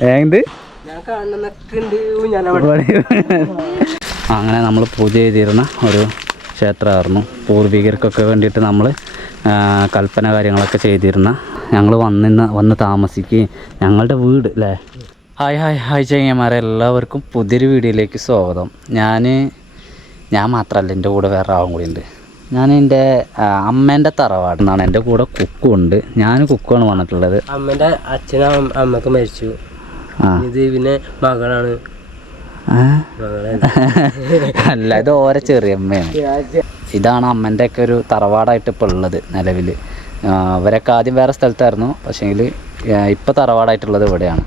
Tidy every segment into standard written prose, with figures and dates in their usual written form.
എന്ത് അങ്ങനെ നമ്മൾ പൂജ ചെയ്തിരുന്ന ഒരു ക്ഷേത്രമായിരുന്നു. പൂർവികർക്കൊക്കെ വേണ്ടിയിട്ട് നമ്മൾ കൽപ്പന കാര്യങ്ങളൊക്കെ ചെയ്തിരുന്ന. ഞങ്ങൾ വന്ന് താമസിക്കുകയും ഞങ്ങളുടെ വീട് അല്ലേ. ഹായ് ചങ്ങന്മാരെ, എല്ലാവർക്കും പുതിയൊരു വീഡിയോയിലേക്ക് സ്വാഗതം. ഞാൻ മാത്രമല്ല, എൻ്റെ കൂടെ വേറെ ആളും കൂടി ഉണ്ട്. ഞാൻ എൻ്റെ അമ്മേൻ്റെ തറവാട്ടിൽ നിന്നാണ്. എൻ്റെ കൂടെ കുക്കുണ്ട്. ഞാൻ കുക്കുമാണ് വന്നിട്ടുള്ളത്. അമ്മേൻ്റെ അച്ഛനും അമ്മക്ക് മരിച്ചു. ഇത് പിന്നെ മകളാണ്. അല്ല, ഇത് ഓരോ ചെറിയമ്മയാണ്. ഇതാണ് അമ്മൻ്റെ ഒക്കെ ഒരു തറവാടായിട്ട് ഇപ്പോൾ ഉള്ളത് നിലവിൽ. ഇവരൊക്കെ ആദ്യം വേറെ സ്ഥലത്തായിരുന്നു, പക്ഷേങ്കിൽ ഇപ്പോൾ തറവാടായിട്ടുള്ളത് ഇവിടെയാണ്.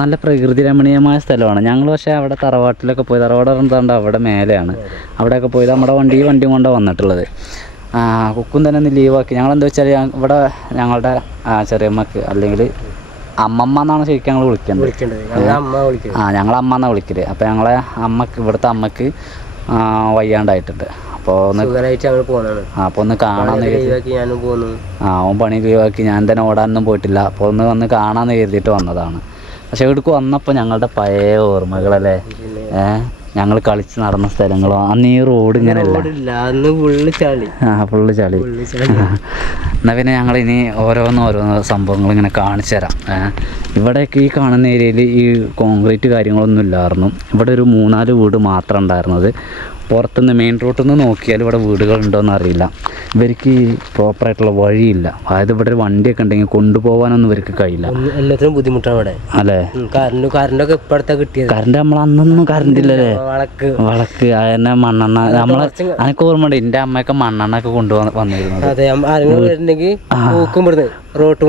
നല്ല പ്രകൃതി രമണീയമായ സ്ഥലമാണ്. ഞങ്ങൾ പക്ഷേ അവിടെ തറവാട്ടിലൊക്കെ പോയി, തറവാട് എന്താണ്ട് അവിടെ മേലെയാണ്, അവിടെയൊക്കെ പോയി നമ്മുടെ വണ്ടിയും കൊണ്ടാണ് വന്നിട്ടുള്ളത്. കുക്കും തന്നെ ഒന്ന് ലീവാക്കി. ഞങ്ങളെന്താ വെച്ചാൽ ഇവിടെ ഞങ്ങളുടെ ചെറിയമ്മക്ക് അല്ലെങ്കിൽ അമ്മമ്മ എന്നാണ് ശരിക്കും ഞങ്ങൾ വിളിക്കേണ്ടത്. ഞങ്ങളെ അമ്മ എന്നാണ് വിളിക്കല്. അപ്പോൾ ഞങ്ങളെ അമ്മക്ക്, ഇവിടുത്തെ അമ്മക്ക് വയ്യാണ്ടായിട്ടുണ്ട്. അപ്പോൾ ഒന്ന് കാണാന്ന് കരുതി. അവൻ പണി ലീവാക്കി, ഞാൻ തന്നെ ഓടാനൊന്നും പോയിട്ടില്ല. അപ്പോൾ ഒന്ന് കാണാമെന്ന് കരുതിയിട്ട് വന്നതാണ്. പക്ഷെ ഇവിടേക്ക് വന്നപ്പോൾ ഞങ്ങളുടെ പഴയ ഓർമ്മകളല്ലേ, ഞങ്ങൾ കളിച്ച് നടന്ന സ്ഥലങ്ങളോ. അന്ന് ഈ റോഡ് ഇങ്ങനെയല്ല, ഫുള്ള് ചളി. എന്നാൽ പിന്നെ ഞങ്ങളിനി ഓരോന്ന് സംഭവങ്ങൾ ഇങ്ങനെ കാണിച്ചു തരാം. ഇവിടെയൊക്കെ ഈ കാണുന്ന ഏരിയയിൽ ഈ കോൺക്രീറ്റ് കാര്യങ്ങളൊന്നും ഇല്ലായിരുന്നു. ഇവിടെ ഒരു 3-4 വീട് മാത്രം ഉണ്ടായിരുന്നത്. പുറത്തുനിന്ന് മെയിൻ റോഡിൽ നിന്ന് നോക്കിയാൽ ഇവിടെ വീടുകളുണ്ടോയെന്ന് അറിയില്ല. ഇവർക്ക് ഈ പ്രോപ്പറായിട്ടുള്ള വഴിയില്ല. അതായത് ഇവിടെ ഒരു വണ്ടിയൊക്കെ ഉണ്ടെങ്കിൽ കൊണ്ടുപോകാനൊന്നും ഇവർക്ക് കഴിയില്ല. എല്ലാത്തിനും ബുദ്ധിമുട്ടാണ് ഇവിടെ അല്ലേ. കറണ്ടൊക്കെ ഇപ്പോഴത്തെ കിട്ടിയത്. കറണ്ട് നമ്മൾ അന്നൊന്നും കറണ്ട് ഇല്ലല്ലേ. വളക്ക് അതന്നെ മണ്ണെണ്ണ. നമ്മളെ എനിക്ക് ഓർമ്മയുണ്ട്, എൻ്റെ അമ്മയൊക്കെ മണ്ണെണ്ണ ഒക്കെ കൊണ്ടുവന്നിരുന്നത്. റോട്ടും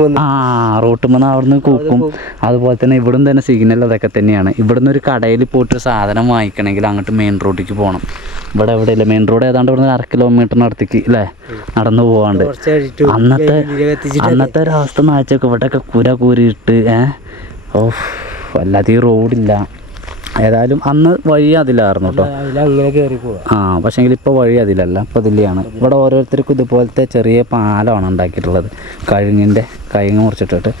വന്ന് അവിടുന്ന് കൂക്കും. അതുപോലെ തന്നെ ഇവിടുന്ന് തന്നെ സിഗ്നൽ അതൊക്കെ തന്നെയാണ്. ഇവിടുന്ന് ഒരു കടയിൽ പോയിട്ട് സാധനം വാങ്ങിക്കണമെങ്കിൽ അങ്ങോട്ട് മെയിൻ റോഡിലേക്ക് പോകണം. ഇവിടെ എവിടെയില്ല, മെയിൻ റോഡ് ഏതാണ്ട് ഇവിടുന്ന് 1/2 കിലോമീറ്ററിനടുത്തേക്ക് അല്ലേ നടന്നു പോകാണ്ട്. അന്നത്തെ ഒരവസ്ഥ നാഴ്ചയൊക്കെ ഇവിടെയൊക്കെ കൂരിയിട്ട് അല്ലാതെ ഈ റോഡില്ല. ഏതായാലും അന്ന് വഴി അതിലായിരുന്നു കേട്ടോ. പക്ഷേങ്കിൽ ഇപ്പോൾ വഴി അതിലല്ല, ഇപ്പോൾ ഇതിലെയാണ്. ഇവിടെ ഓരോരുത്തർക്കും ഇതുപോലത്തെ ചെറിയ പാലമാണ് ഉണ്ടാക്കിയിട്ടുള്ളത്. കഴുങ്ങ് മുറിച്ചിട്ടിട്ട്.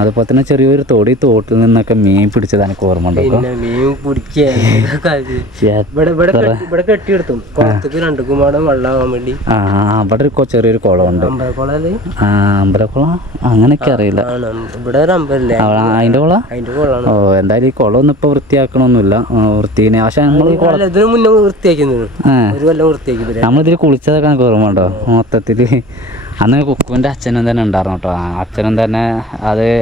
അതുപോലെ തന്നെ ചെറിയൊരു തോട്. ഈ തോട്ടിൽ നിന്നൊക്കെ മീൻ പിടിച്ചത് എനിക്ക് ഓർമ്മ ഉണ്ട്. അവിടെ ചെറിയൊരു കുളമുണ്ട്, അമ്പലക്കുളം അങ്ങനെയൊക്കെ അറിയില്ല. അതിന്റെ കുളം. എന്തായാലും ഈ കുളം ഒന്നും ഇപ്പൊ വൃത്തിയാക്കണമൊന്നുമില്ല. വൃത്തിനെ പക്ഷെ നമ്മളിതിൽ കുളിച്ചതൊക്കെ എനിക്ക് ഓർമ്മ ഉണ്ടോ മൊത്തത്തില്. അന്ന് കുക്കുവിൻ്റെ അച്ഛനും തന്നെ ഉണ്ടായിരുന്നു കേട്ടോ. അച്ഛനും തന്നെ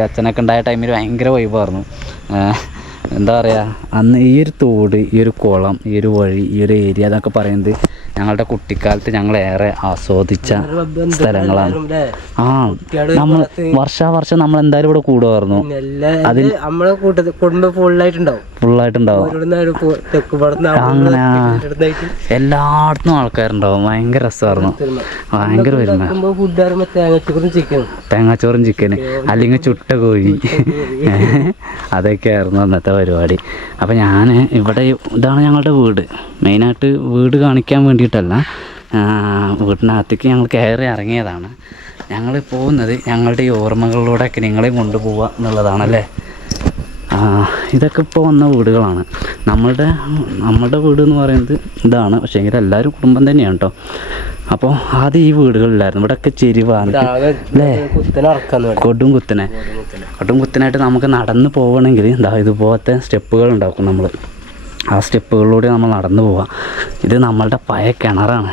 അച്ഛനൊക്കെ ഉണ്ടായ ടൈമിൽ ഭയങ്കര വൈബായിരുന്നു. എന്താ പറയുക, അന്ന് ഈ ഒരു തോട്, ഈ ഒരു കുളം, ഈ ഒരു വഴി, ഈ ഒരു ഏരിയ എന്നൊക്കെ പറയുന്നത് ഞങ്ങളുടെ കുട്ടിക്കാലത്ത് ഞങ്ങൾ ഏറെ ആസ്വദിച്ച സ്ഥലങ്ങളാണ്. നമ്മൾ വർഷം നമ്മൾ എന്തായാലും ഇവിടെ കൂടുമായിരുന്നു. അതിൽ നമ്മളെ കുടുംബം ഫുള്ളായിട്ടുണ്ടാവും. അങ്ങനെ എല്ലായിടത്തും ആൾക്കാരുണ്ടാവും. ഭയങ്കര രസമായിരുന്നു, ഭയങ്കര വരുന്ന തേങ്ങാച്ചോറും ചിക്കന് അല്ലെങ്കിൽ ചുട്ട കോഴി അതൊക്കെയായിരുന്നു അന്നത്തെ പരിപാടി. അപ്പം ഞാൻ ഇവിടെ ഇതാണ് ഞങ്ങളുടെ വീട്. മെയിനായിട്ട് വീട് കാണിക്കാൻ വേണ്ടിയിട്ടല്ല, വീട്ടിനകത്തേക്ക് ഞങ്ങൾ കയറി ഇറങ്ങിയതാണ്. ഞങ്ങൾ പോകുന്നത് ഞങ്ങളുടെ ഈ ഓർമ്മകളിലൂടെയൊക്കെ നിങ്ങളെയും കൊണ്ടുപോവുക എന്നുള്ളതാണല്ലേ. ഇതൊക്കെ ഇപ്പോൾ വന്ന വീടുകളാണ്. നമ്മളുടെ വീട് എന്ന് പറയുന്നത് ഇതാണ്. പക്ഷേ എങ്കിൽ എല്ലാവരും കുടുംബം തന്നെയാണ് കേട്ടോ. അപ്പോൾ ആദ്യം ഈ വീടുകളിലായിരുന്നു. ഇവിടെയൊക്കെ ചെരിവാണ് അല്ലേ, കൊടും കുത്തനായിട്ട് നമുക്ക് നടന്ന് പോകണമെങ്കിൽ ഇതുപോലത്തെ സ്റ്റെപ്പുകൾ ഉണ്ടാക്കും നമ്മൾ. ആ സ്റ്റെപ്പുകളിലൂടെ നമ്മൾ നടന്നു പോവാം. ഇത് നമ്മളുടെ പഴയ കിണറാണ്.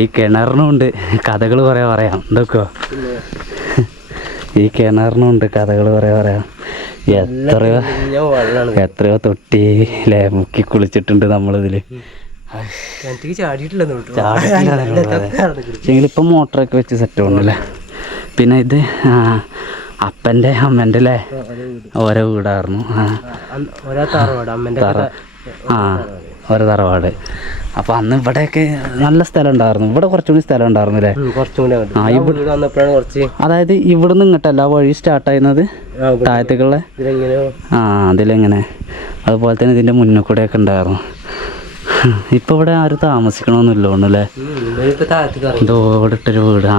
ഈ കിണറിനുണ്ട് കഥകൾ പറയാം. എന്തൊക്കെയോ ഈ കിണറിനുണ്ട് കഥകൾ പറയാം. എത്രയോ തൊട്ടി അല്ലേ മുക്കി കുളിച്ചിട്ടുണ്ട് നമ്മളിതിൽ. ഇപ്പം മോട്ടറൊക്കെ വെച്ച് സെറ്റ് ആവണല്ലേ. പിന്നെ ഇത് അപ്പൻ്റെ അമ്മൻ്റെ അല്ലേ ഓരോ വീടായിരുന്നു. ഓരോ തറവാട്. അപ്പോൾ അന്ന് ഇവിടെയൊക്കെ നല്ല സ്ഥലം ഉണ്ടായിരുന്നു. ഇവിടെ കുറച്ചുകൂടി സ്ഥലം ഉണ്ടായിരുന്നു അല്ലേ. അതായത് ഇവിടുന്ന് ഇങ്ങോട്ടല്ല വഴി സ്റ്റാർട്ട് ചെയ്യുന്നത് താഴത്തേക്കുള്ള. അതിലെങ്ങനെ അതുപോലെ തന്നെ ഇതിൻ്റെ മുന്നിൽ കൂടെയൊക്കെ ഉണ്ടായിരുന്നു. ഇപ്പോൾ ഇവിടെ ആരും താമസിക്കണമെന്നില്ല തോന്നുന്നല്ലേ. എന്തോ ഇവിടെ ഇട്ടൊരു വീട്.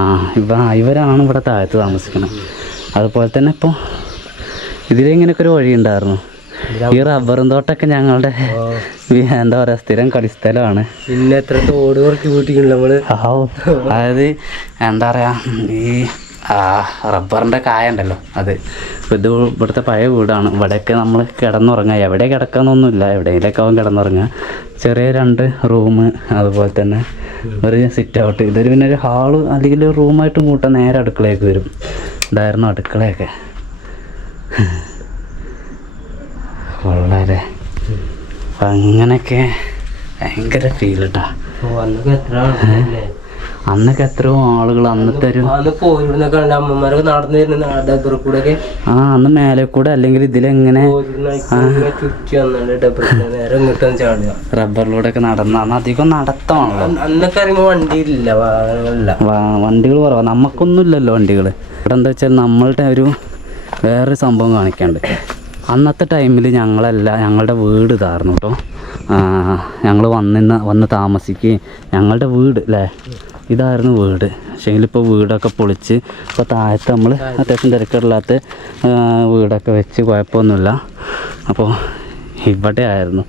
ഇവരാണ് ഇവിടെ താഴത്ത് താമസിക്കുന്നത്. അതുപോലെ തന്നെ ഇപ്പോൾ ഇതിലിങ്ങനെയൊക്കെ ഒരു വഴി ഉണ്ടായിരുന്നു. ഈ റബ്ബറും തോട്ടമൊക്കെ ഞങ്ങളുടെ എന്താ പറയുക സ്ഥിരം കളിസ്ഥലമാണ്. പിന്നെ എത്ര തോട് കുറച്ച് കൂട്ടിയിട്ടുണ്ട് നമ്മള്. അതായത് എന്താ പറയുക ഈ റബ്ബറിൻ്റെ കായ ഉണ്ടല്ലോ അത്. ഇപ്പോൾ ഇത് ഇവിടുത്തെ പഴയ വീടാണ്. ഇവിടെയൊക്കെ നമ്മൾ കിടന്നുറങ്ങുക. എവിടെ കിടക്കാന്നൊന്നുമില്ല, എവിടെയെങ്കിലൊക്കെ ആവും കിടന്നുറങ്ങുക. ചെറിയ 2 റൂം, അതുപോലെ തന്നെ ഒരു സിറ്റ് ഔട്ട്. ഇതൊരു പിന്നെ ഒരു ഹാള് അല്ലെങ്കിൽ ഒരു റൂമായിട്ടും കൂട്ടാൻ നേരെ അടുക്കളയൊക്കെ വരും. ഇതായിരുന്നു അടുക്കളയൊക്കെ. വളരെ അപ്പം അങ്ങനെയൊക്കെ ഭയങ്കര ഫീൽ കേട്ടാ. അന്നൊക്കെ എത്രയോ ആളുകൾ അന്നത്തെ ഒരു അമ്മമാരൊക്കെ നടന്നു വരുന്ന ഡബർ കൂടെ അന്ന് മേലെ കൂടെ അല്ലെങ്കിൽ ഇതിലെങ്ങനെ റബ്ബറിലൂടെ ഒക്കെ നടന്ന അന്ന് അധികം നടത്തമാണല്ലോ. അന്നൊക്കെ അറിയുമ്പോൾ വണ്ടിയില്ല, വണ്ടികൾ കുറവാണ്. നമുക്കൊന്നുമില്ലല്ലോ വണ്ടികൾ. ഇവിടെ എന്താ വെച്ചാൽ നമ്മളുടെ ഒരു വേറൊരു സംഭവം കാണിക്കാണ്ട്. അന്നത്തെ ടൈമിൽ ഞങ്ങളുടെ വീട് ഇതായിരുന്നു കേട്ടോ. ഞങ്ങൾ വന്ന് താമസിക്കുകയും ഞങ്ങളുടെ വീട് അല്ലേ ഇതായിരുന്നു വീട്. പക്ഷേങ്കിൽ ഇപ്പോൾ വീടൊക്കെ പൊളിച്ച് ഇപ്പോൾ താഴത്ത് നമ്മൾ അത്യാവശ്യം തിരക്കില്ലാത്ത വീടൊക്കെ വെച്ച് കുഴപ്പമൊന്നുമില്ല. അപ്പോൾ ഇവിടെ ആയിരുന്നു.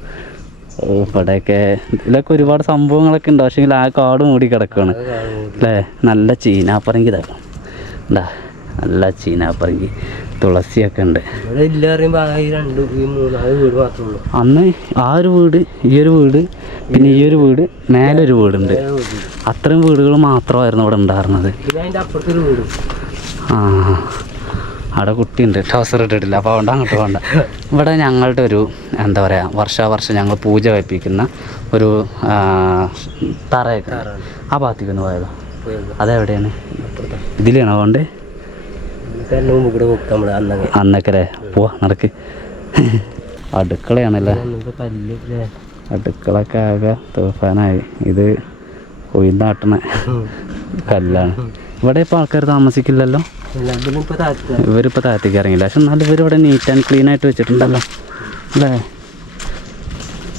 ഇവിടെയൊക്കെ ഇതിലൊക്കെ ഒരുപാട് സംഭവങ്ങളൊക്കെ ഉണ്ട്. പക്ഷേങ്കിൽ ആ കാട് മൂടി കിടക്കുകയാണ് അല്ലേ. നല്ല ചീനാപ്പറങ്കി ഇതായിരുന്നു. എന്താ നല്ല ചീനാപ്പറങ്കി, തുളസിയൊക്കെ ഉണ്ട്. അന്ന് ആ ഒരു വീട്, ഈ ഒരു വീട്, പിന്നെ ഈ ഒരു വീട്, മേലൊരു വീടുണ്ട്. അത്രയും വീടുകൾ മാത്രമായിരുന്നു ഇവിടെ ഉണ്ടായിരുന്നത്. അവിടെ കുട്ടിയുണ്ട്, ട്രൗസർ ഇട്ടിട്ടില്ല, അപ്പോൾ അതുകൊണ്ട് അങ്ങോട്ട് പോകണ്ട. ഇവിടെ ഞങ്ങളുടെ ഒരു എന്താ പറയുക വർഷാവർഷം ഞങ്ങൾ പൂജ കഴിപ്പിക്കുന്ന ഒരു തറയൊക്കെ ആ ഭാഗത്തേക്കൊന്ന് പോയതോ. അതെവിടെയാണ്? ഇതിലാണോ അതുകൊണ്ട് അന്നൊക്കെ പോവാ നടക്ക്. അടുക്കളയാണല്ലേ, അടുക്കളൊക്കെ ആകെ തൂഫാനായി. ഇത് കൊയ്താട്ടണ കല്ലാണ്. ഇവിടെ ഇപ്പോൾ ആൾക്കാർ താമസിക്കില്ലല്ലോ. ഇവരിപ്പോൾ താഴത്തേക്ക് ഇറങ്ങില്ല. പക്ഷെ എന്നാലും ഇവരിവിടെ നീറ്റ് ആൻഡ് ക്ലീൻ ആയിട്ട് വെച്ചിട്ടുണ്ടല്ലോ അല്ലേ.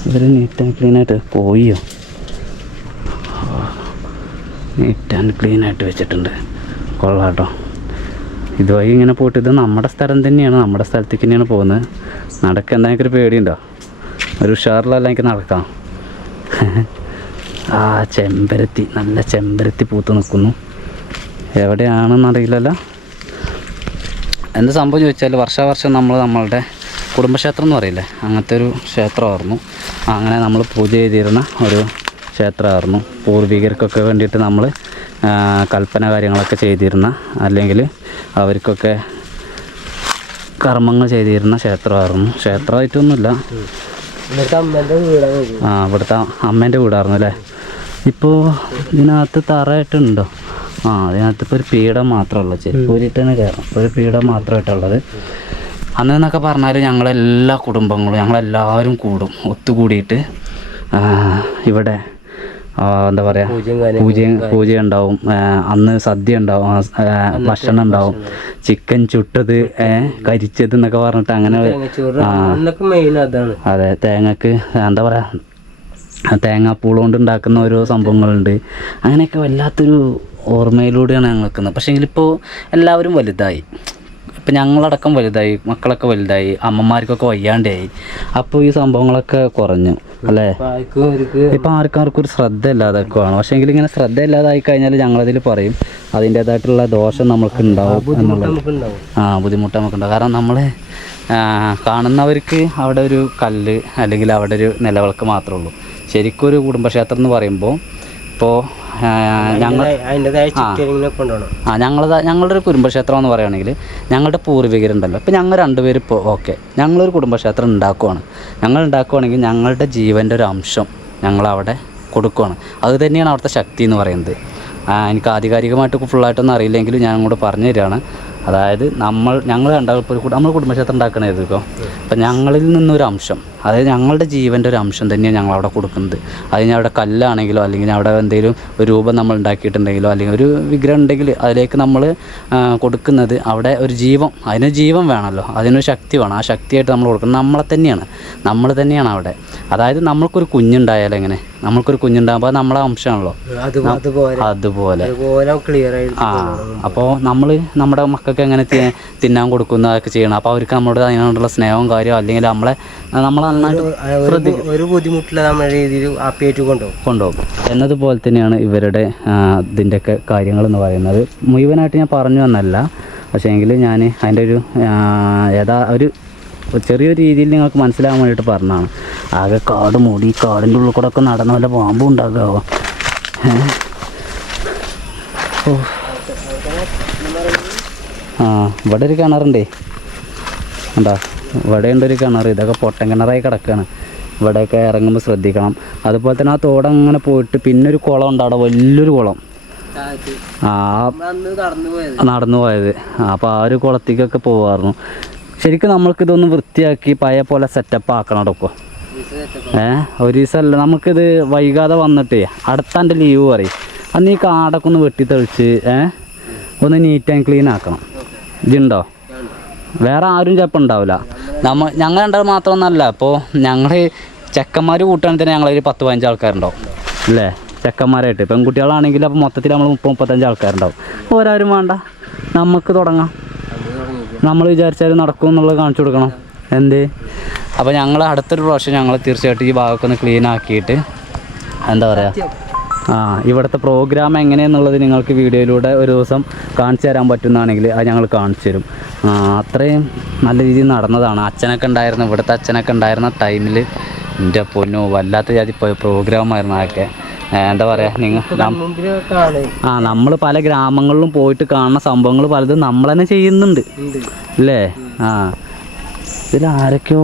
ഇവർ നീറ്റ് ആൻഡ് ക്ലീൻ ആയിട്ട് പോയോ, നീറ്റ് ആൻഡ് ക്ലീൻ ആയിട്ട് വെച്ചിട്ടുണ്ട്. കൊള്ളാട്ടോ. ഇതുവഴി ഇങ്ങനെ പോയിട്ട് ഇത് നമ്മുടെ സ്ഥലം തന്നെയാണ്, നമ്മുടെ സ്ഥലത്തേക്ക് തന്നെയാണ് പോകുന്നത്. നടക്കാൻ എനിക്കൊരു പേടിയുണ്ടോ? ഒരു ഉഷാറിലല്ല എനിക്ക് നടക്കാം. ചെമ്പരത്തി, നല്ല ചെമ്പരത്തി പൂത്ത് നിൽക്കുന്നു. എവിടെയാണെന്ന് അറിയില്ലല്ലോ. എന്ത് സംഭവം ചോദിച്ചാൽ വർഷാവർഷം നമ്മളുടെ കുടുംബക്ഷേത്രം എന്ന് പറയില്ലേ, അങ്ങനത്തെ ഒരു ക്ഷേത്രമായിരുന്നു. അങ്ങനെ നമ്മൾ പൂജ ചെയ്തിരുന്ന ഒരു ക്ഷേത്രമായിരുന്നു. പൂർവികർക്കൊക്കെ വേണ്ടിയിട്ട് നമ്മൾ കൽപ്പന കാര്യങ്ങളൊക്കെ ചെയ്തിരുന്ന, അല്ലെങ്കിൽ അവർക്കൊക്കെ കർമ്മങ്ങൾ ചെയ്തിരുന്ന ക്ഷേത്രമായിരുന്നു. ക്ഷേത്രമായിട്ടൊന്നുമില്ല, ഇവിടുത്തെ അമ്മേൻ്റെ വീടായിരുന്നു അല്ലേ. ഇപ്പോൾ ഇതിനകത്ത് തറയായിട്ടുണ്ടോ? അതിനകത്ത് ഇപ്പോൾ ഒരു പീഠം മാത്രമുള്ളൂ. ചെരുപ്പൂരിട്ടാണ് കയറും. ഇപ്പോൾ ഒരു പീഠം മാത്രമായിട്ടുള്ളത്. അന്നെന്നൊക്കെ പറഞ്ഞാൽ ഞങ്ങളെല്ലാ കുടുംബങ്ങളും ഞങ്ങളെല്ലാവരും ഒത്തുകൂടിയിട്ട് ഇവിടെ എന്താ പറയുക പൂജ ഉണ്ടാവും. അന്ന് സദ്യ ഉണ്ടാവും, ഭക്ഷണം ഉണ്ടാവും. ചിക്കൻ ചുട്ടത്, കരിച്ചത് എന്നൊക്കെ പറഞ്ഞിട്ട് അങ്ങനെ. അതെ, തേങ്ങക്ക് എന്താ പറയുക, തേങ്ങാപ്പൂൾ കൊണ്ട് ഉണ്ടാക്കുന്ന ഓരോ സംഭവങ്ങളുണ്ട്. അങ്ങനെയൊക്കെ വല്ലാത്തൊരു ഓർമ്മയിലൂടെയാണ് ഞങ്ങൾ നിൽക്കുന്നത്. പക്ഷേ എങ്കിലിപ്പോൾ എല്ലാവരും വലുതായി. ഇപ്പം ഞങ്ങളടക്കം വലുതായി, മക്കളൊക്കെ വലുതായി, അമ്മമാർക്കൊക്കെ വയ്യാണ്ടായി. അപ്പോൾ ഈ സംഭവങ്ങളൊക്കെ കുറഞ്ഞു അല്ലേ. ഇപ്പം ആർക്കും ഒരു ശ്രദ്ധ ഇല്ലാതൊക്കെയാണ്. പക്ഷേ എങ്കിലും ഇങ്ങനെ ശ്രദ്ധ ഇല്ലാതായി കഴിഞ്ഞാൽ ഞങ്ങളതിൽ പറയും അതിൻ്റേതായിട്ടുള്ള ദോഷം നമുക്ക് ഉണ്ടാവും എന്നുള്ളത്. ബുദ്ധിമുട്ട് നമുക്കുണ്ടാവും. കാരണം നമ്മൾ കാണുന്നവർക്ക് അവിടെ ഒരു കല്ല് അല്ലെങ്കിൽ അവിടെ ഒരു നിലവിളക്ക് മാത്രമേ ഉള്ളൂ. ശരിക്കും ഒരു കുടുംബക്ഷേത്രം എന്ന് പറയുമ്പോൾ ഇപ്പോൾ ഞങ്ങളുടെ ഒരു കുടുംബക്ഷേത്രം എന്ന് പറയുകയാണെങ്കിൽ ഞങ്ങളുടെ പൂർവികരുണ്ടല്ലോ. ഇപ്പം ഞങ്ങൾ രണ്ടുപേരും ഇപ്പോൾ ഓക്കെ, ഞങ്ങളൊരു കുടുംബക്ഷേത്രം ഉണ്ടാക്കുകയാണെങ്കിൽ ഞങ്ങളുടെ ജീവൻ്റെ ഒരു അംശം ഞങ്ങളവിടെ കൊടുക്കുകയാണ്. അത് തന്നെയാണ് അവിടുത്തെ ശക്തി എന്ന് പറയുന്നത്. എനിക്ക് ആധികാരികമായിട്ട് ഫുള്ളായിട്ടൊന്നും അറിയില്ലെങ്കിലും ഞാൻ അങ്ങോട്ട് പറഞ്ഞു തരികയാണ്. അതായത് ഞങ്ങൾ രണ്ടാൾ ഇപ്പോൾ നമ്മൾ കുടുംബക്ഷേത്രം ഉണ്ടാക്കണമായിരിക്കും. അപ്പം ഞങ്ങളിൽ നിന്നൊരു അംശം, അതായത് ഞങ്ങളുടെ ജീവൻ്റെ ഒരു അംശം തന്നെയാണ് ഞങ്ങളവിടെ കൊടുക്കുന്നത്. അതിന് അവിടെ കല്ലാണെങ്കിലോ അല്ലെങ്കിൽ അവിടെ എന്തെങ്കിലും ഒരു രൂപം നമ്മൾ ഉണ്ടാക്കിയിട്ടുണ്ടെങ്കിലോ അല്ലെങ്കിൽ ഒരു വിഗ്രഹം ഉണ്ടെങ്കിൽ അതിലേക്ക് നമ്മൾ കൊടുക്കുന്നത് അവിടെ ഒരു ജീവൻ, അതിന് ജീവൻ വേണമല്ലോ, അതിനൊരു ശക്തി വേണം. ആ ശക്തിയായിട്ട് നമ്മൾ കൊടുക്കുന്നത് നമ്മൾ തന്നെയാണ് അവിടെ. അതായത് നമ്മൾക്കൊരു കുഞ്ഞുണ്ടായാലും എങ്ങനെ, നമ്മൾക്കൊരു കുഞ്ഞുണ്ടാകുമ്പോൾ നമ്മളെ അംശമാണല്ലോ, അതുപോലെ അപ്പോൾ നമ്മൾ നമ്മുടെ മക്കൾക്ക് എങ്ങനെ തിന്നാൻ കൊടുക്കുന്ന അതൊക്കെ ചെയ്യണം. അപ്പോൾ അവർക്ക് നമ്മുടെ അതിനോടുള്ള സ്നേഹവും കാര്യവും അല്ലെങ്കിൽ നമ്മൾ നന്നായിട്ട് ഒരു ബുദ്ധിമുട്ടില്ല നമ്മുടെ രീതിയിൽ ഹാപ്പിയായിട്ട് കൊണ്ടുപോകും എന്നതുപോലെ തന്നെയാണ് ഇവരുടെ ഇതിൻ്റെയൊക്കെ കാര്യങ്ങളെന്ന് പറയുന്നത്. മുഴുവനായിട്ട് ഞാൻ പറഞ്ഞു എന്നല്ല, പക്ഷേ എങ്കിൽ ഞാൻ അതിൻ്റെ ഒരു ഒരു ചെറിയൊരു രീതിയിൽ നിങ്ങൾക്ക് മനസ്സിലാകാൻ വേണ്ടിയിട്ട് പറഞ്ഞതാണ്. ആകെ കാട് മൂടി, കാടിൻ്റെ ഉള്ളിൽ കൂടെ ഒക്കെ നടന്ന വല്ല പാമ്പും ഉണ്ടാകാവോ. ഇവിടെ ഒരു കിണറുണ്ടേ, എന്താ ഇവിടെ ഉണ്ടൊരു കിണർ. ഇതൊക്കെ പൊട്ടൻ കിണറായി കിടക്കുകയാണ്. ഇവിടെയൊക്കെ ഇറങ്ങുമ്പോൾ ശ്രദ്ധിക്കണം. അതുപോലെ തന്നെ ആ തോടങ്ങനെ പോയിട്ട് പിന്നെ ഒരു കുളം ഉണ്ട് അവിടെ, വലിയൊരു കുളം. നടന്നു പോയത്. അപ്പോൾ ആ ഒരു കുളത്തേക്കൊക്കെ പോവായിരുന്നു. ശരിക്കും നമ്മൾക്കിതൊന്ന് വൃത്തിയാക്കി പഴയ പോലെ സെറ്റപ്പ് ആക്കണം കേട്ടോ. ഒരു ദിവസമല്ല, നമുക്കിത് വൈകാതെ വന്നിട്ടേ അടുത്തൻ്റെ ലീവ് പറയും. അന്ന് ഈ കാടൊക്കെ ഒന്ന് വെട്ടിത്തെളിച്ച് ഒന്ന് നീറ്റ് ആൻഡ് ക്ലീൻ ആക്കണം. ഇതുണ്ടോ? വേറെ ആരും ചിലപ്പോൾ ഉണ്ടാവില്ല. ഞങ്ങൾ രണ്ടാൾ മാത്രമൊന്നല്ല. ഇപ്പോൾ ഞങ്ങൾ ചെക്കന്മാർ കൂട്ടുകയാണെങ്കിൽ തന്നെ ഞങ്ങളൊരു 10-15 ആൾക്കാരുണ്ടാവും അല്ലേ, ചെക്കന്മാരായിട്ട്. പെൺകുട്ടികളാണെങ്കിൽ അപ്പോൾ മൊത്തത്തിൽ നമ്മൾ 30-35 ആൾക്കാരുണ്ടാവും. ഓരാരും വേണ്ട, നമുക്ക് തുടങ്ങാം. നമ്മൾ വിചാരിച്ചാലും നടക്കും എന്നുള്ളത് കാണിച്ചു കൊടുക്കണം. എന്ത് അപ്പോൾ ഞങ്ങൾ അടുത്തൊരു പ്രാവശ്യം ഞങ്ങൾ തീർച്ചയായിട്ടും ഈ ഭാഗമൊക്കെ ഒന്ന് ക്ലീൻ ആക്കിയിട്ട് എന്താ പറയുക, ഇവിടുത്തെ പ്രോഗ്രാം എങ്ങനെയെന്നുള്ളത് നിങ്ങൾക്ക് വീഡിയോയിലൂടെ ഒരു ദിവസം കാണിച്ചു തരാൻ പറ്റുന്നതാണെങ്കിൽ അത് ഞങ്ങൾ കാണിച്ചു തരും. അത്രയും നല്ല രീതിയിൽ നടന്നതാണ്. അച്ഛനൊക്കെ ഉണ്ടായിരുന്നു, ഇവിടുത്തെ അച്ഛനൊക്കെ ഉണ്ടായിരുന്ന ടൈമിൽ എൻ്റെ പൊന്നോ വല്ലാത്ത ജാതി പ്രോഗ്രാമായിരുന്നു അതൊക്കെ. എന്താ പറയുക, നമ്മൾ പല ഗ്രാമങ്ങളിലും പോയിട്ട് കാണുന്ന സംഭവങ്ങൾ പലതും നമ്മൾ തന്നെ ചെയ്യുന്നുണ്ട് അല്ലേ. ഇതിലാരൊക്കെയോ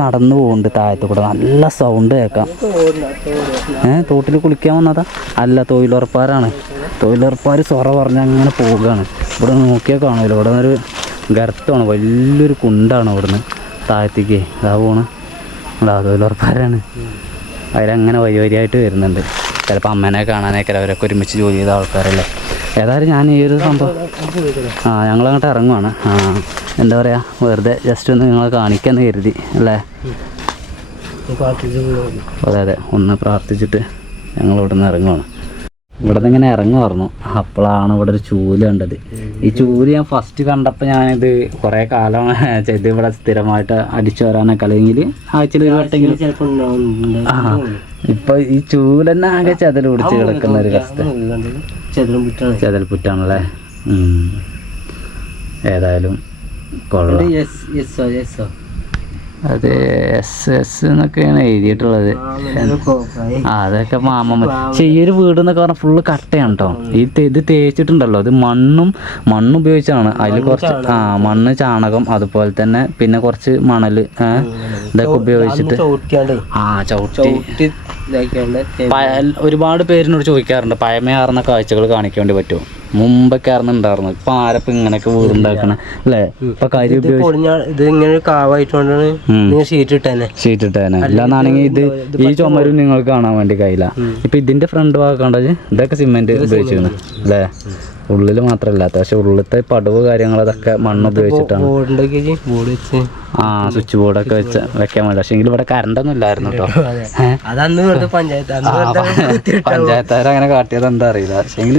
നടന്നു പോകുന്നുണ്ട് താഴത്തു കൂടെ, നല്ല സൗണ്ട് കേൾക്കാം. തോട്ടിൽ കുളിക്കാൻ വന്നതാ? അല്ല, തൊഴിലുറപ്പാരാണ്. തൊഴിലുറപ്പാർ സൊറ പറഞ്ഞ് അങ്ങനെ പോവുകയാണ്. ഇവിടെ നോക്കിയാൽ കാണുമല്ലോ, ഇവിടെ ഒരു ഗർത്തമാണ്, വലിയൊരു കുണ്ടാണ് ഇവിടുന്ന് താഴത്തേക്ക്. അതാ പോണ്, തൊഴിലുറപ്പാരാണ്. അവരങ്ങനെ വരിയായിട്ട് വരുന്നുണ്ട്. ചിലപ്പോൾ അമ്മേനെ കാണാനൊക്കെ അവരൊക്കെ ഒരുമിച്ച് ജോലി ചെയ്ത ആൾക്കാരല്ലേ. ഏതായാലും ഞാൻ ഈ ഒരു സംഭവം ഞങ്ങളങ്ങോട്ട് ഇറങ്ങുവാണ്. എന്താ പറയുക, വെറുതെ ജസ്റ്റ് ഒന്ന് നിങ്ങളെ കാണിക്കാമെന്ന് കരുതി അല്ലേ. അതെ, ഒന്ന് പ്രാർത്ഥിച്ചിട്ട് ഞങ്ങൾ ഇവിടെ നിന്ന് ഇറങ്ങുവാണ്. ഇവിടെ നിന്ന് ഇങ്ങനെ ഇറങ്ങുമായിരുന്നു. അപ്പോഴാണ് ഇവിടെ ഒരു ചൂല് കണ്ടത്. ഈ ചൂല് ഞാൻ ഫസ്റ്റ് കണ്ടപ്പോൾ ഞാനിത് കുറേ കാലം ചെയ്ത് ഇവിടെ സ്ഥിരമായിട്ട് അടിച്ചു വരാനൊക്കെ, അല്ലെങ്കിൽ ആഴ്ചയിൽ ഒരു വട്ടെങ്കിലും ഇപ്പൊ ഈ ചൂലെന്നെ ആകെ ചെതൽ പിടിച്ച് കിടക്കുന്ന ഒരു അവസ്ഥ. ചെതൽപുറ്റാണല്ലേ. ഏതായാലും കൊള്ളാം. അത് SS എന്നൊക്കെയാണ് എഴുതിയിട്ടുള്ളത്. അതൊക്കെ മാമ. പക്ഷെ ഈ ഒരു വീട് എന്നൊക്കെ പറഞ്ഞാൽ ഫുള്ള് കട്ടയാണ് കേട്ടോ. ഇത് തേച്ചിട്ടുണ്ടല്ലോ, ഇത് മണ്ണ് ഉപയോഗിച്ചാണ്. അതിൽ കുറച്ച് മണ്ണ്, ചാണകം, അതുപോലെ തന്നെ പിന്നെ കുറച്ച് മണല് ഇതൊക്കെ ഉപയോഗിച്ചിട്ട് ചവിട്ടി. ഒരുപാട് പേരിനോട് ചോദിക്കാറുണ്ട് പഴമയാർന്ന കാഴ്ചകൾ കാണിക്കാൻ വേണ്ടി പറ്റുമോ. മുമ്പൊക്കെ ആർന്നുണ്ടായിരുന്നു. ഇപ്പൊ ആരപ്പം ഇങ്ങനെയൊക്കെ വീടുണ്ടാക്കണ അല്ലേ. ഇപ്പൊ കരി ഷീറ്റ് ഇട്ടേനെ. അല്ലാന്നാണെങ്കിൽ ഇത് ഈ ചുമരും നിങ്ങൾക്ക് കാണാൻ വേണ്ടി കഴിയില്ല. ഇപ്പൊ ഇതിന്റെ ഫ്രണ്ട് ഭാഗം കണ്ടത് ഇതൊക്കെ സിമെന്റ് ഉപയോഗിച്ചിരുന്നു അല്ലേ. ഉള്ളിൽ മാത്രമല്ലാത്ത, പക്ഷെ ഉള്ളിലത്തെ പടവ് കാര്യങ്ങൾ അതൊക്കെ മണ്ണ് ഉപയോഗിച്ചിട്ടാണ്. സ്വിച്ച് ബോർഡൊക്കെ വെക്കാൻ വേണ്ടി. പക്ഷെ എങ്കിലും ഇവിടെ കറണ്ടൊന്നും ഇല്ലായിരുന്നു കേട്ടോ. പഞ്ചായത്തുകാരങ്ങനെ കാട്ടിയത് എന്താ അറിയില്ല. പക്ഷെ എങ്കിൽ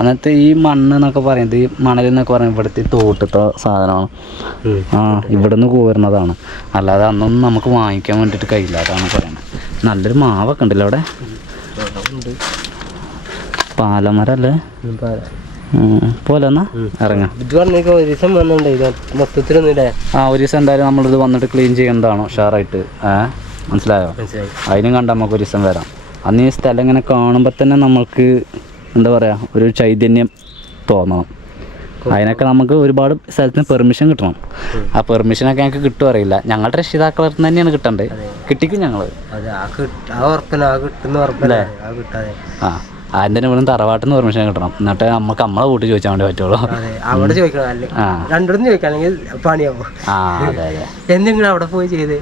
അന്നത്തെ ഈ മണ്ണ് എന്നൊക്കെ പറയുന്നത്, ഈ മണൽ എന്നൊക്കെ പറയുന്നത് ഇവിടുത്തെ തോട്ടത്തെ സാധനമാണ്. ഇവിടുന്ന് കോരുന്നതാണ്. അല്ലാതെ അന്നൊന്നും നമുക്ക് വാങ്ങിക്കാൻ വേണ്ടിയിട്ട് കഴിയില്ല. അതാണ് പറയുന്നത്. നല്ലൊരു മാവൊക്കെ ഉണ്ടല്ലോ അവിടെ. പാലമരല്ലേ പോലെ എന്നാ ഇറങ്ങാം. ഒരു ദിവസം എന്തായാലും നമ്മളിത് വന്നിട്ട് ക്ലീൻ ചെയ്യേണ്ടതാണ് ഉഷാറായിട്ട്. മനസ്സിലായോ? അതിനും കണ്ട നമുക്ക് ഒരു ദിവസം വരാം. അന്ന് ഈ സ്ഥലം ഇങ്ങനെ കാണുമ്പോൾ തന്നെ നമ്മൾക്ക് എന്താ പറയുക, ഒരു ചൈതന്യം തോന്നണം. അതിനൊക്കെ നമുക്ക് ഒരുപാട് സ്ഥലത്തിന് പെർമിഷൻ കിട്ടണം. ആ പെർമിഷനൊക്കെ ഞങ്ങൾക്ക് കിട്ടും അറിയില്ല. ഞങ്ങളുടെ രക്ഷിതാക്കളെ അടുത്ത് തന്നെയാണ് കിട്ടേണ്ടത്. കിട്ടിക്കും ഞങ്ങൾ. ആദ്യം തന്നെ ഇവിടെ തറവാട്ടിൽ നിന്ന് പെർമിഷൻ കിട്ടണം, എന്നിട്ട് നമുക്ക് നമ്മളെ കൂട്ടി ചോദിച്ചാൽ വേണ്ടി പറ്റുള്ളൂ. അവിടെ ചോദിക്കണം, രണ്ടിടത്തും ചോദിക്കുകയാണെങ്കിൽ പണിയാവും. അതെ അതെ, എന്തെങ്കിലും അവിടെ പോയി ചെയ്ത്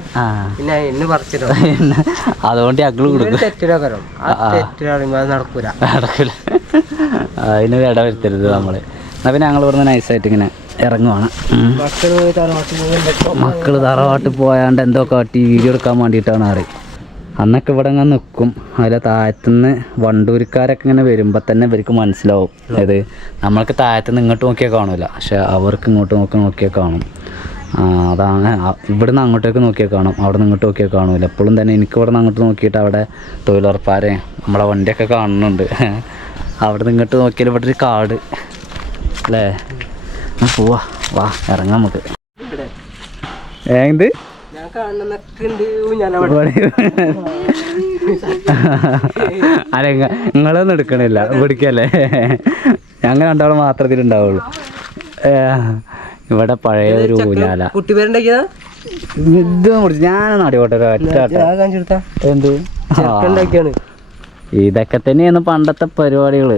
പിന്നെ എന്നെ പറിച്ചിട്ടോ. അതുകൊണ്ട് ഞങ്ങൾ കൊടുക്കും. തെറ്റിനകരം നടക്കൂല. അതിന് ഇട വരുത്തരുത് നമ്മള്. എന്നാ പിന്നെ ഞങ്ങൾ ഇവിടുന്ന് നൈസായിട്ട് ഇങ്ങനെ ഇറങ്ങുവാണ്. മക്കള് തറവാട്ടിൽ പോയാണ്ട് എന്തോ കാട്ടി വീഡിയോ എടുക്കാൻ വേണ്ടിയിട്ടാണ് അറിയും. അന്നൊക്കെ ഇവിടെ ഇങ്ങനെ നിൽക്കും. അതിലെ താഴത്തുനിന്ന് വണ്ടൂരിക്കാരൊക്കെ ഇങ്ങനെ വരുമ്പോൾ തന്നെ ഇവർക്ക് മനസ്സിലാവും. അതായത് നമ്മൾക്ക് താഴത്തുനിന്ന് ഇങ്ങോട്ട് നോക്കിയാൽ കാണൂല, പക്ഷെ അവർക്ക് ഇങ്ങോട്ട് നോക്കിയാൽ കാണും. അതാണ് ഇവിടുന്ന് അങ്ങോട്ടേക്ക് നോക്കിയാൽ കാണും, അവിടെ നിന്ന് ഇങ്ങോട്ട് നോക്കിയാൽ കാണൂല. എപ്പോഴും തന്നെ എനിക്ക് ഇവിടെ നിന്ന് അങ്ങോട്ട് നോക്കിയിട്ട് അവിടെ തൊഴിലുറപ്പാരെ നമ്മളെ വണ്ടിയൊക്കെ കാണുന്നുണ്ട്. അവിടെ നിന്ന് ഇങ്ങോട്ട് നോക്കിയാൽ ഇവിടെ ഒരു കാട് അല്ലേ. പോവാ, വാ ഇറങ്ങാം നമുക്ക്. എന്ത് അല്ല നിങ്ങളൊന്നും എടുക്കണില്ല, പിടിക്കല്ലേ. ഞങ്ങൾ രണ്ടാളും മാത്രത്തിലുണ്ടാവുള്ളൂ. ഇവിടെ പഴയ ഒരു ഊഞ്ഞാല. ഇത് മുറിച്ച് ഞാനൊന്നും അടിപൊട്ടെ എന്ത് ഇതൊക്കെ തന്നെയാണ് പണ്ടത്തെ പരിപാടികൾ.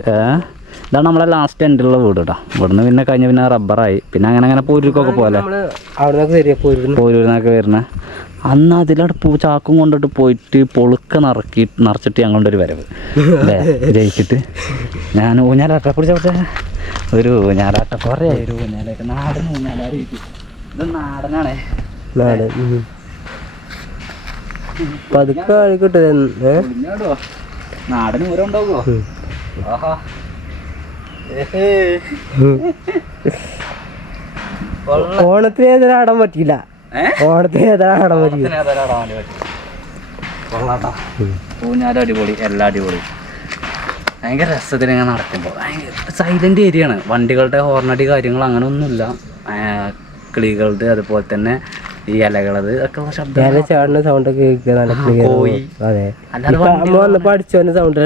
ഇതാണ് നമ്മളെ ലാസ്റ്റ് എൻഡിലുള്ള വീട് കേട്ടോ. ഇവിടുന്ന് പിന്നെ കഴിഞ്ഞ പിന്നെ റബ്ബറായി, പിന്നെ അങ്ങനെ പോരൂർക്കൊക്കെ പോലെ പോരൂരിന്നൊക്കെ വരുന്ന. അന്ന് അതിലവിടെ ചാക്കും കൊണ്ടിട്ട് പോയിട്ട് പൊളുക്ക നിറച്ചിട്ട് ഞങ്ങളുടെ ഒരു വരവ് അല്ലേ ജയിച്ചിട്ട്. ഞാൻ ഊഞ്ഞാലാട്ട പിടിച്ചോട്ടെ, ഒരു ഊഞ്ഞാലാട്ട കുറേ ഒരു ഊഞ്ഞാലായിട്ട് നാടൻ ഊഞ്ഞാലായിട്ട്. ഇത് നാടനാണേ, നാടൻ ഊരം ഉണ്ടാവുമോ? ആഹാ, ഓണത്തിന് ഏതാ ആടാൻ പറ്റില്ല, ഓണത്തിന് ഏതാ ആടാൻ പറ്റില്ല. ഊഞ്ഞാലും അടിപൊളി, എല്ലാം അടിപൊളി. ഭയങ്കര രസത്തിൽ ഇങ്ങനെ നടക്കുമ്പോൾ ഭയങ്കര സൈലന്റ് ഏരിയ ആണ്. വണ്ടികളുടെ ഹോർണടി കാര്യങ്ങൾ അങ്ങനെ ഒന്നുമില്ല. കിളികളുടെ അതുപോലെ തന്നെ ഈ ഇലകളത് ഒക്കെ ശബ്ദം, ചാടുന്ന സൗണ്ട് ഒക്കെ കോഴി അടിച്ചോന്റെ സൗണ്ട്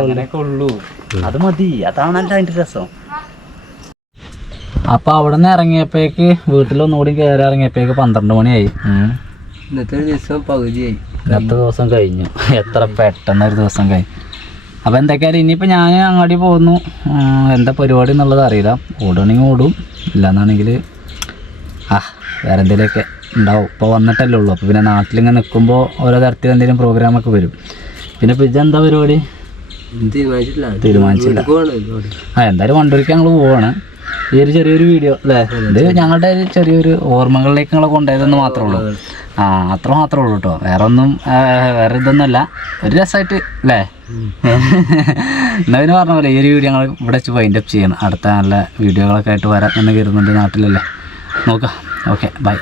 അങ്ങനെയൊക്കെ ഉള്ളൂ. അത് മതി, അതാണല്ലോ അതിന്റെ രസം. അപ്പൊ അവിടെ നിന്ന് ഇറങ്ങിയപ്പോഴേക്ക് വീട്ടിലൊന്നുകൂടി കയറി ഇറങ്ങിയപ്പോഴേക്ക് 12 മണിയായി. ഇന്നത്തെ ദിവസം പകുതിയായി, ഇന്നത്തെ ദിവസം കഴിഞ്ഞു. എത്ര പെട്ടെന്നൊരു ദിവസം കഴിഞ്ഞു. അപ്പോൾ എന്തൊക്കെയായാലും ഇനിയിപ്പോൾ ഞാൻ അങ്ങാടി പോകുന്നു. എന്താ പരിപാടി എന്നുള്ളത് അറിയില്ല. ഓടുകയാണെങ്കിൽ ഓടും, ഇല്ലയെന്നാണെങ്കിൽ വേറെ എന്തെങ്കിലുമൊക്കെ ഉണ്ടാവും. ഇപ്പോൾ വന്നിട്ടല്ലേ ഉള്ളൂ. അപ്പോൾ പിന്നെ നാട്ടിലിങ്ങനെ നിൽക്കുമ്പോൾ ഓരോ തരത്തിൽ എന്തെങ്കിലും പ്രോഗ്രാമൊക്കെ വരും. പിന്നെ ഇതെന്താ പരിപാടി തീരുമാനിച്ചില്ല. എന്തായാലും വണ്ടൂരിക്ക് ഞങ്ങൾ പോവാണ്. ഈ ഒരു ചെറിയൊരു വീഡിയോ അല്ലേ, ഇത് ഞങ്ങളുടെ ഒരു ചെറിയൊരു ഓർമ്മകളിലേക്ക് ഞങ്ങൾ കൊണ്ടുപോയതെന്ന് മാത്രമേ ഉള്ളൂ. അത്ര മാത്രമേ ഉള്ളൂ കേട്ടോ. വേറെ ഇതൊന്നുമല്ല, ഒരു രസമായിട്ട് അല്ലേ. എന്നതിന് പറഞ്ഞ പോലെ ഈ ഒരു വീഡിയോ ഞങ്ങൾ ഇവിടെ വെച്ച് വൈൻഡപ്പ് ചെയ്യണം. അടുത്ത നല്ല വീഡിയോകളൊക്കെ ആയിട്ട് വരാൻ തന്നെ കയറുന്നുണ്ട് നാട്ടിലല്ലേ. നോക്കാം. Okay, by.